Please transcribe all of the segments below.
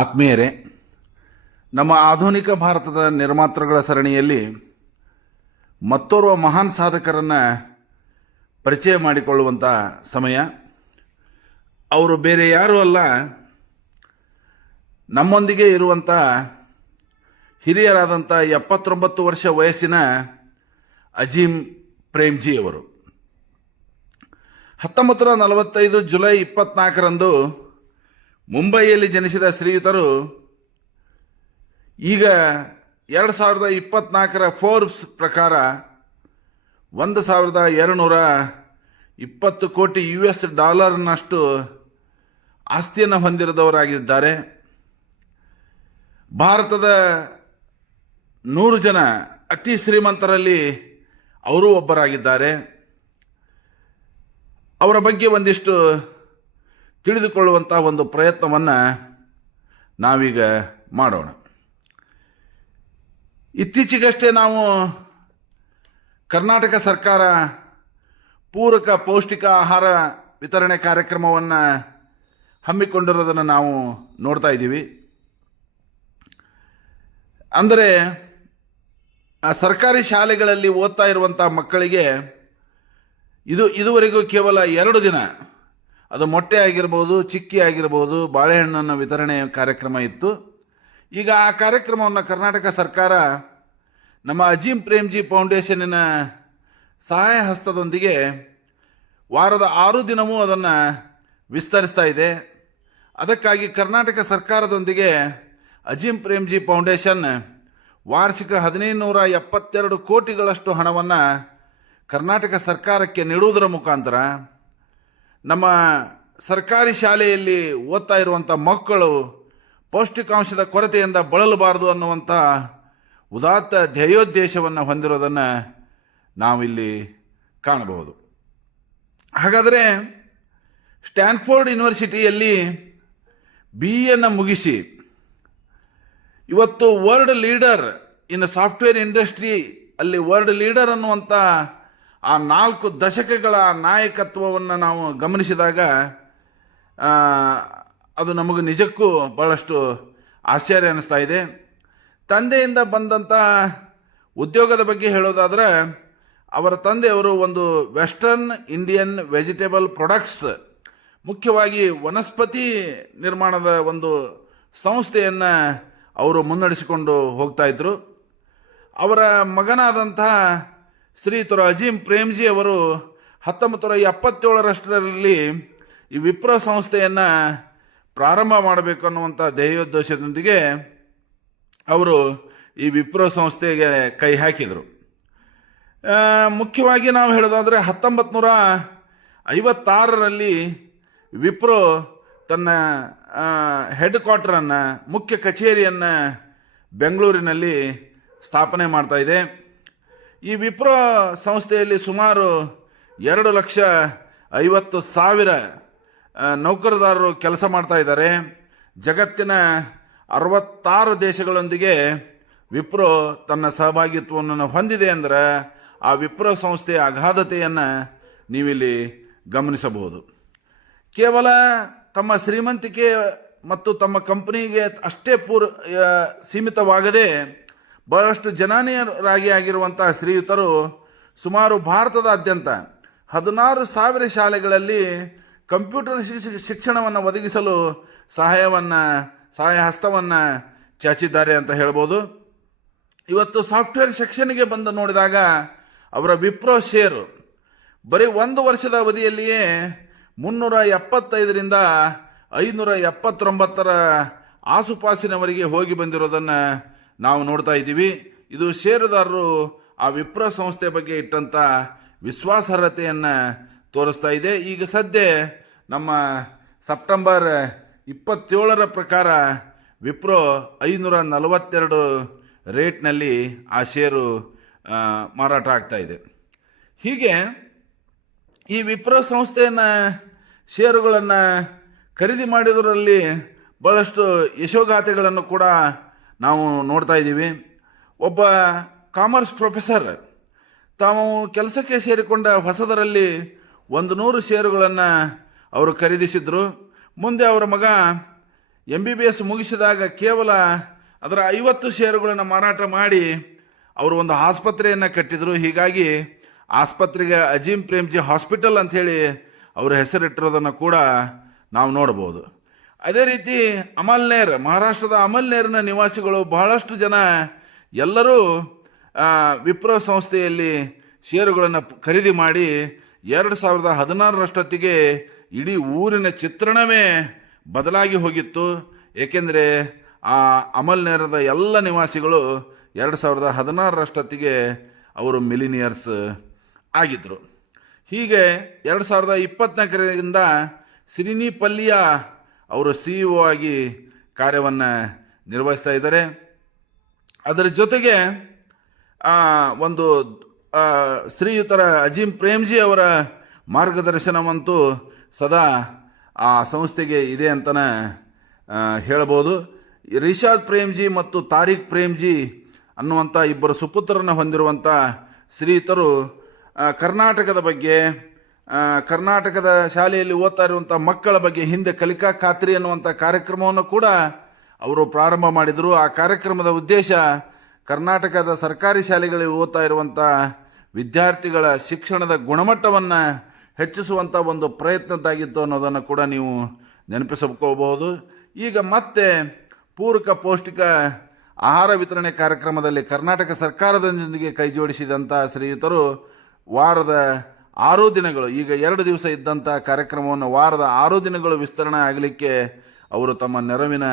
ಆತ್ಮೀಯರೇ, ನಮ್ಮ ಆಧುನಿಕ ಭಾರತದ ನಿರ್ಮಾತೃಗಳ ಸರಣಿಯಲ್ಲಿ ಮತ್ತೋರ್ವ ಮಹಾನ್ ಸಾಧಕರನ್ನು ಪರಿಚಯ ಮಾಡಿಕೊಳ್ಳುವಂಥ ಸಮಯ. ಅವರು ಬೇರೆ ಯಾರೂ ಅಲ್ಲ, ನಮ್ಮೊಂದಿಗೆ ಇರುವಂಥ ಹಿರಿಯರಾದಂಥ 79 ವರ್ಷ ವಯಸ್ಸಿನ ಅಜೀಮ್ ಪ್ರೇಮ್ಜಿಯವರು. 1945 ಜುಲೈ 24ರಂದು ಮುಂಬಯಿಯಲ್ಲಿ ಜನಿಸಿದ ಶ್ರೀಯುತರು ಈಗ 2024ರ ಫೋರ್ಬ್ಸ್ ಪ್ರಕಾರ $1,220 ಕೋಟಿ US ಆಸ್ತಿಯನ್ನು ಹೊಂದಿರದವರಾಗಿದ್ದಾರೆ. ಭಾರತದ 100 ಜನ ಅತಿ ಶ್ರೀಮಂತರಲ್ಲಿ ಅವರೂ ಒಬ್ಬರಾಗಿದ್ದಾರೆ. ಅವರ ಬಗ್ಗೆ ಒಂದಿಷ್ಟು ತಿಳಿದುಕೊಳ್ಳುವಂಥ ಒಂದು ಪ್ರಯತ್ನವನ್ನು ನಾವೀಗ ಮಾಡೋಣ. ಇತ್ತೀಚೆಗಷ್ಟೇ ನಾವು ಕರ್ನಾಟಕ ಸರ್ಕಾರ ಪೂರಕ ಪೌಷ್ಟಿಕ ಆಹಾರ ವಿತರಣೆ ಕಾರ್ಯಕ್ರಮವನ್ನು ಹಮ್ಮಿಕೊಂಡಿರೋದನ್ನು ನಾವು ನೋಡ್ತಾ ಇದ್ದೀವಿ. ಅಂದರೆ ಸರ್ಕಾರಿ ಶಾಲೆಗಳಲ್ಲಿ ಓದ್ತಾ ಇರುವಂಥ ಮಕ್ಕಳಿಗೆ ಇದುವರೆಗೂ ಕೇವಲ 2 ದಿನ, ಅದು ಮೊಟ್ಟೆ ಆಗಿರ್ಬೋದು, ಚಿಕ್ಕಿ ಆಗಿರ್ಬೋದು, ಬಾಳೆಹಣ್ಣನ್ನು ವಿತರಣೆ ಕಾರ್ಯಕ್ರಮ ಇತ್ತು. ಈಗ ಆ ಕಾರ್ಯಕ್ರಮವನ್ನು ಕರ್ನಾಟಕ ಸರ್ಕಾರ ನಮ್ಮ ಅಜೀಮ್ ಪ್ರೇಮ್ಜಿ ಫೌಂಡೇಶನ್ನಿನ ಸಹಾಯ ಹಸ್ತದೊಂದಿಗೆ ವಾರದ 6 ದಿನವೂ ಅದನ್ನು ವಿಸ್ತರಿಸ್ತಾ ಇದೆ. ಅದಕ್ಕಾಗಿ ಕರ್ನಾಟಕ ಸರ್ಕಾರದೊಂದಿಗೆ ಅಜೀಮ್ ಪ್ರೇಮ್ಜಿ ಫೌಂಡೇಶನ್ ವಾರ್ಷಿಕ 1572 ಕೋಟಿಗಳಷ್ಟು ಹಣವನ್ನು ಕರ್ನಾಟಕ ಸರ್ಕಾರಕ್ಕೆ ನೀಡುವುದರ ಮುಖಾಂತರ ನಮ್ಮ ಸರ್ಕಾರಿ ಶಾಲೆಯಲ್ಲಿ ಓದ್ತಾ ಇರುವಂಥ ಮಕ್ಕಳು ಪೌಷ್ಟಿಕಾಂಶದ ಕೊರತೆಯಿಂದ ಬಳಲಬಾರದು ಅನ್ನುವಂಥ ಉದಾತ್ತ ಧ್ಯೇಯೋದ್ದೇಶವನ್ನು ಹೊಂದಿರೋದನ್ನು ನಾವಿಲ್ಲಿ ಕಾಣಬಹುದು. ಹಾಗಾದರೆ ಸ್ಟ್ಯಾನ್ಫೋರ್ಡ್ ಯೂನಿವರ್ಸಿಟಿಯಲ್ಲಿ BA ಮುಗಿಸಿ ಇವತ್ತು world leader in software industry ಅಲ್ಲಿ ವರ್ಲ್ಡ್ ಲೀಡರ್ ಅನ್ನುವಂಥ ಆ 4 ದಶಕಗಳ ನಾಯಕತ್ವವನ್ನು ನಾವು ಗಮನಿಸಿದಾಗ ಅದು ನಮಗೆ ನಿಜಕ್ಕೂ ಬಹಳಷ್ಟು ಆಶ್ಚರ್ಯ ಅನ್ನಿಸ್ತಾ ಇದೆ. ತಂದೆಯಿಂದ ಬಂದಂಥ ಉದ್ಯೋಗದ ಬಗ್ಗೆ ಹೇಳೋದಾದರೆ, ಅವರ ತಂದೆಯವರು ಒಂದು ವೆಸ್ಟರ್ನ್ ಇಂಡಿಯನ್ ವೆಜಿಟೇಬಲ್ ಪ್ರಾಡಕ್ಟ್ಸ್, ಮುಖ್ಯವಾಗಿ ವನಸ್ಪತಿ ನಿರ್ಮಾಣದ ಒಂದು ಸಂಸ್ಥೆಯನ್ನು ಅವರು ಮುನ್ನಡೆಸಿಕೊಂಡು ಹೋಗ್ತಾ ಇದ್ರು. ಅವರ ಮಗನಾದಂತಹ ಶ್ರೀಯುತರು ಅಜೀಮ್ ಪ್ರೇಮ್ಜಿ ಅವರು 1977ರಲ್ಲಿ ಈ ವಿಪ್ರೋ ಸಂಸ್ಥೆಯನ್ನು ಪ್ರಾರಂಭ ಮಾಡಬೇಕು ಅನ್ನುವಂಥ ಧ್ಯೇಯೋದ್ದೇಶದೊಂದಿಗೆ ಅವರು ಈ ವಿಪ್ರೋ ಸಂಸ್ಥೆಗೆ ಕೈ ಹಾಕಿದರು. ಮುಖ್ಯವಾಗಿ ನಾವು ಹೇಳೋದಾದರೆ 1956ರಲ್ಲಿ ವಿಪ್ರೋ ತನ್ನ ಹೆಡ್ ಕ್ವಾರ್ಟರನ್ನು, ಮುಖ್ಯ ಕಚೇರಿಯನ್ನು ಬೆಂಗಳೂರಿನಲ್ಲಿ ಸ್ಥಾಪನೆ ಮಾಡ್ತಾ ಇದೆ. ಈ ವಿಪ್ರೋ ಸಂಸ್ಥೆಯಲ್ಲಿ ಸುಮಾರು 2,50,000 ನೌಕರದಾರರು ಕೆಲಸ ಮಾಡ್ತಾ ಇದ್ದಾರೆ. ಜಗತ್ತಿನ 66 ದೇಶಗಳೊಂದಿಗೆ ವಿಪ್ರೋ ತನ್ನ ಸಹಭಾಗಿತ್ವವನ್ನು ಹೊಂದಿದೆ. ಅಂದರೆ ಆ ವಿಪ್ರೋ ಸಂಸ್ಥೆಯ ಅಗಾಧತೆಯನ್ನು ನೀವಿಲ್ಲಿ ಗಮನಿಸಬಹುದು. ಕೇವಲ ತಮ್ಮ ಶ್ರೀಮಂತಿಕೆ ಮತ್ತು ತಮ್ಮ ಕಂಪನಿಗೆ ಅಷ್ಟೇ ಸೀಮಿತವಾಗದೆ ಬಹಳಷ್ಟು ಜನಾನೀಯರಾಗಿ ಆಗಿರುವಂಥ ಶ್ರೀಯುತರು ಸುಮಾರು ಭಾರತದಾದ್ಯಂತ 16,000 ಶಾಲೆಗಳಲ್ಲಿ ಕಂಪ್ಯೂಟರ್ ಶಿಕ್ಷಣವನ್ನು ಒದಗಿಸಲು ಸಹಾಯ ಹಸ್ತವನ್ನು ಚಾಚಿದ್ದಾರೆ ಅಂತ ಹೇಳ್ಬೋದು. ಇವತ್ತು ಸಾಫ್ಟ್ವೇರ್ ಸೆಕ್ಷನ್ಗೆ ಬಂದು ನೋಡಿದಾಗ ಅವರ ವಿಪ್ರೋ ಶೇರು ಬರೀ 1 ವರ್ಷದ ಅವಧಿಯಲ್ಲಿಯೇ 375ರಿಂದ 579 ಆಸುಪಾಸಿನವರೆಗೆ ಹೋಗಿ ಬಂದಿರೋದನ್ನು ನಾವು ನೋಡ್ತಾ ಇದ್ದೀವಿ. ಇದು ಷೇರುದಾರರು ಆ ವಿಪ್ರೋ ಸಂಸ್ಥೆ ಬಗ್ಗೆ ಇಟ್ಟಂಥ ವಿಶ್ವಾಸಾರ್ಹತೆಯನ್ನು ತೋರಿಸ್ತಾ ಇದೆ. ಈಗ ಸದ್ಯ ನಮ್ಮ ಸೆಪ್ಟೆಂಬರ್ 27ರ ಪ್ರಕಾರ ವಿಪ್ರೋ 542 ರೇಟ್ನಲ್ಲಿ ಆ ಷೇರು ಮಾರಾಟ ಆಗ್ತಾ ಇದೆ. ಹೀಗೆ ಈ ವಿಪ್ರೋ ಸಂಸ್ಥೆಯನ್ನು ಷೇರುಗಳನ್ನು ಖರೀದಿ ಮಾಡಿದರಲ್ಲಿ ಬಹಳಷ್ಟು ಯಶೋಗಾಥೆಗಳನ್ನು ಕೂಡ ನಾವು ನೋಡ್ತಾ ಇದ್ದೀವಿ. ಒಬ್ಬ ಕಾಮರ್ಸ್ ಪ್ರೊಫೆಸರ್ ತಾವು ಕೆಲಸಕ್ಕೆ ಸೇರಿಕೊಂಡ ಹೊಸದರಲ್ಲಿ 100 ಷೇರುಗಳನ್ನು ಅವರು ಖರೀದಿಸಿದ್ರು. ಮುಂದೆ ಅವರ ಮಗ MBBS ಮುಗಿಸಿದಾಗ ಕೇವಲ ಅದರ 50 ಷೇರುಗಳನ್ನು ಮಾರಾಟ ಮಾಡಿ ಅವರು ಒಂದು ಆಸ್ಪತ್ರೆಯನ್ನು ಕಟ್ಟಿದರು. ಹೀಗಾಗಿ ಆಸ್ಪತ್ರೆಗೆ ಅಜೀಂ ಪ್ರೇಮ್ಜಿ ಹಾಸ್ಪಿಟಲ್ ಅಂಥೇಳಿ ಅವರ ಹೆಸರಿಟ್ಟಿರೋದನ್ನು ಕೂಡ ನಾವು ನೋಡ್ಬೋದು. ಅದೇ ರೀತಿ ಅಮಲ್ನೇರ್, ಮಹಾರಾಷ್ಟ್ರದ ಅಮಲ್ನೇರ್ನ ನಿವಾಸಿಗಳು ಬಹಳಷ್ಟು ಜನ ಎಲ್ಲರೂ ವಿಪ್ರೋ ಸಂಸ್ಥೆಯಲ್ಲಿ ಷೇರುಗಳನ್ನು ಖರೀದಿ ಮಾಡಿ 2016ರಷ್ಟೊತ್ತಿಗೆ ಇಡೀ ಊರಿನ ಚಿತ್ರಣವೇ ಬದಲಾಗಿ ಹೋಗಿತ್ತು. ಏಕೆಂದರೆ ಆ ಅಮಲ್ನೇರದ ಎಲ್ಲ ನಿವಾಸಿಗಳು 2016ರಷ್ಟೊತ್ತಿಗೆ ಅವರು ಮಿಲಿನಿಯರ್ಸ್ ಆಗಿದ್ದರು. ಹೀಗೆ 2024ರಿಂದ ಸಿರಿನಿ ಪಲ್ಲಿಯ ಅವರು CEO ಆಗಿ ಕಾರ್ಯವನ್ನು ನಿರ್ವಹಿಸ್ತಾ ಇದ್ದಾರೆ. ಅದರ ಜೊತೆಗೆ ಒಂದು ಶ್ರೀಯುತರ ಅಜೀಂ ಪ್ರೇಮ್ಜಿ ಅವರ ಮಾರ್ಗದರ್ಶನವಂತೂ ಸದಾ ಆ ಸಂಸ್ಥೆಗೆ ಇದೆ ಅಂತಲೇ ಹೇಳ್ಬೋದು. ರಿಷಾದ್ ಪ್ರೇಮ್ಜಿ ಮತ್ತು ತಾರಿಕ್ ಪ್ರೇಮ್ಜಿ ಅನ್ನುವಂಥ ಇಬ್ಬರು ಸುಪುತ್ರರನ್ನು ಹೊಂದಿರುವಂಥ ಶ್ರೀಯುತರು ಕರ್ನಾಟಕದ ಬಗ್ಗೆ, ಕರ್ನಾಟಕದ ಶಾಲೆಯಲ್ಲಿ ಓದ್ತಾ ಇರುವಂಥ ಮಕ್ಕಳ ಬಗ್ಗೆ ಹಿಂದೆ ಕಲಿಕಾ ಖಾತ್ರಿ ಅನ್ನುವಂಥ ಕಾರ್ಯಕ್ರಮವನ್ನು ಕೂಡ ಅವರು ಪ್ರಾರಂಭ ಮಾಡಿದರು. ಆ ಕಾರ್ಯಕ್ರಮದ ಉದ್ದೇಶ ಕರ್ನಾಟಕದ ಸರ್ಕಾರಿ ಶಾಲೆಗಳಲ್ಲಿ ಓದ್ತಾ ಇರುವಂಥ ವಿದ್ಯಾರ್ಥಿಗಳ ಶಿಕ್ಷಣದ ಗುಣಮಟ್ಟವನ್ನು ಹೆಚ್ಚಿಸುವಂಥ ಒಂದು ಪ್ರಯತ್ನದ್ದಾಗಿತ್ತು ಅನ್ನೋದನ್ನು ಕೂಡ ನೀವು ನೆನಪಿಸಿಕೊಳ್ಳಬಹುದು. ಈಗ ಮತ್ತೆ ಪೂರಕ ಪೌಷ್ಟಿಕ ಆಹಾರ ವಿತರಣೆ ಕಾರ್ಯಕ್ರಮದಲ್ಲಿ ಕರ್ನಾಟಕ ಸರ್ಕಾರದೊಂದಿಗೆ ಕೈ ಜೋಡಿಸಿದಂಥ ಶ್ರೀಯುತರು ವಾರದ 6 ದಿನಗಳು, ಈಗ 2 ದಿವಸ ಇದ್ದಂಥ ಕಾರ್ಯಕ್ರಮವನ್ನು ವಾರದ 6 ದಿನಗಳು ವಿಸ್ತರಣೆ ಆಗಲಿಕ್ಕೆ ಅವರು ತಮ್ಮ ನೆರವಿನ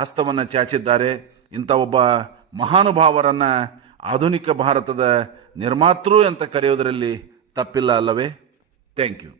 ಹಸ್ತವನ್ನು ಚಾಚಿದ್ದಾರೆ. ಇಂಥ ಒಬ್ಬ ಮಹಾನುಭಾವರನ್ನು ಆಧುನಿಕ ಭಾರತದ ನಿರ್ಮಾತೃ ಅಂತ ಕರೆಯೋದರಲ್ಲಿ ತಪ್ಪಿಲ್ಲ ಅಲ್ಲವೇ? Thank you.